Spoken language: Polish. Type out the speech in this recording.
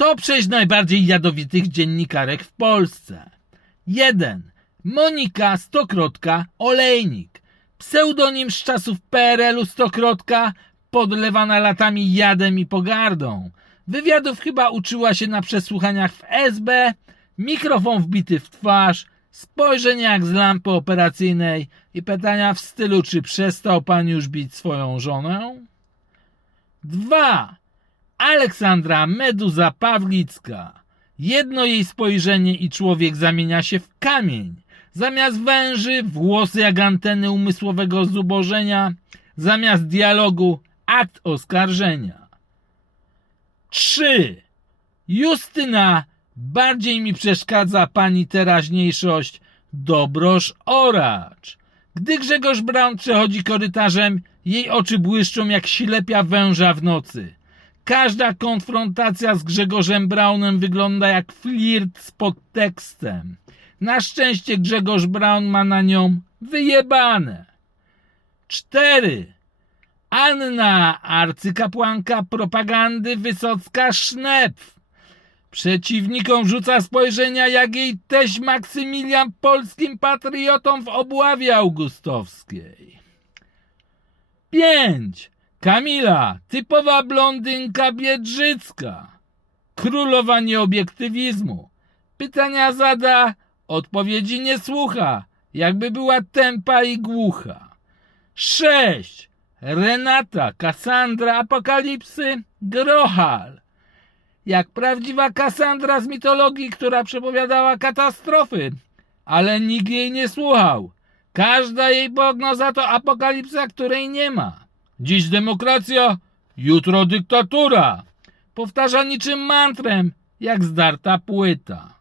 Top 6 najbardziej jadowitych dziennikarek w Polsce. 1. Monika Stokrotka Olejnik. Pseudonim z czasów PRL-u Stokrotka, podlewana latami jadem i pogardą. Wywiadów chyba uczyła się na przesłuchaniach w SB, mikrofon wbity w twarz, spojrzenia jak z lampy operacyjnej i pytania w stylu czy przestał pan już bić swoją żonę? 2. Aleksandra Meduza Pawlicka. Jedno jej spojrzenie i człowiek zamienia się w kamień. Zamiast węży, włosy jak anteny umysłowego zubożenia. Zamiast dialogu, akt oskarżenia. 3. Justyna, bardziej mi przeszkadza pani teraźniejszość Dobrosz Oracz. Gdy Grzegorz Braun przechodzi korytarzem, jej oczy błyszczą jak ślepia węża w nocy. Każda konfrontacja z Grzegorzem Braunem wygląda jak flirt z podtekstem. Na szczęście Grzegorz Braun ma na nią wyjebane. 4. Anna, arcykapłanka propagandy Wysocka Sznepf. Przeciwnikom rzuca spojrzenia jak jej teść Maksymilian polskim patriotą w obławie augustowskiej. 5. Kamila, typowa blondynka biedrzycka. Królowa nieobiektywizmu. Pytania zada, odpowiedzi nie słucha, jakby była tępa i głucha. 6. Renata, Kassandra Apokalipsy, Grochal. Jak prawdziwa Kassandra z mitologii, która przepowiadała katastrofy, ale nikt jej nie słuchał. Każda jej prognoza to apokalipsa, której nie ma. Dziś demokracja, jutro dyktatura. Powtarza niczym mantrem, jak zdarta płyta.